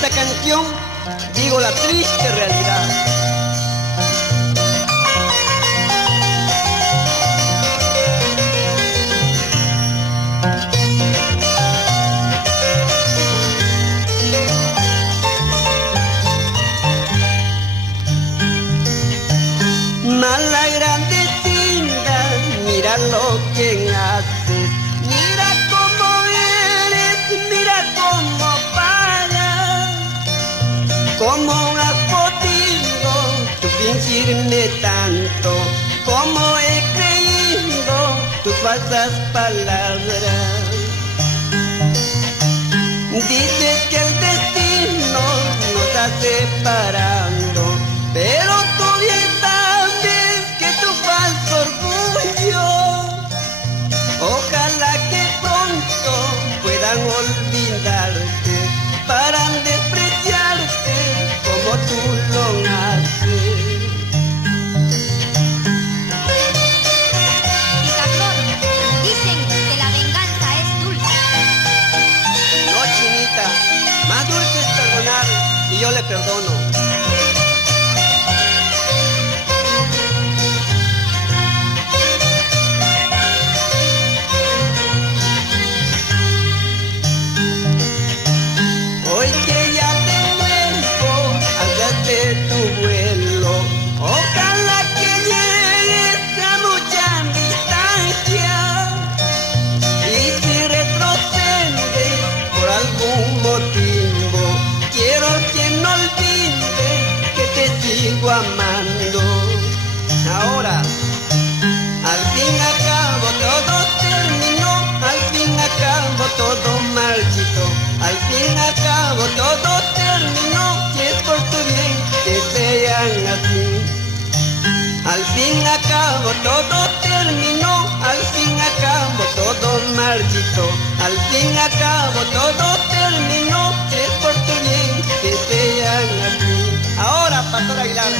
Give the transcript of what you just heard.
esta canción digo la triste realidad. Mala grandecita, mira lo que haces, mira cómo eres, mira cómo pagas, cómo has podido tú fingirme tanto, cómo he creído tus falsas palabras. Dices que el destino nos está separando, pero tú bien sabes que tu falso orgullo, ojalá que pronto puedan olvidarte para despreciarte como tú lo haces. Picaflor, dicen que la venganza es dulce. No, chinita, más dulce es perdonar y yo le perdono. Hoy que ya tengo hacia tu vuelo, ojalá que llegues a mucha distancia, y si retrocedes por algún motivo, quiero que no olvides que te sigo amando. Ahora, al fin y al cabo todo terminó, al fin y al cabo todo marchito, al fin y al cabo todo terminó, y es por tu bien que sean así. Al fin y al cabo todo terminó, al fin y al cabo todo marchito, al fin y al cabo todo terminó, y es por tu bien que sean así. Ahora, Pastor Aguilar.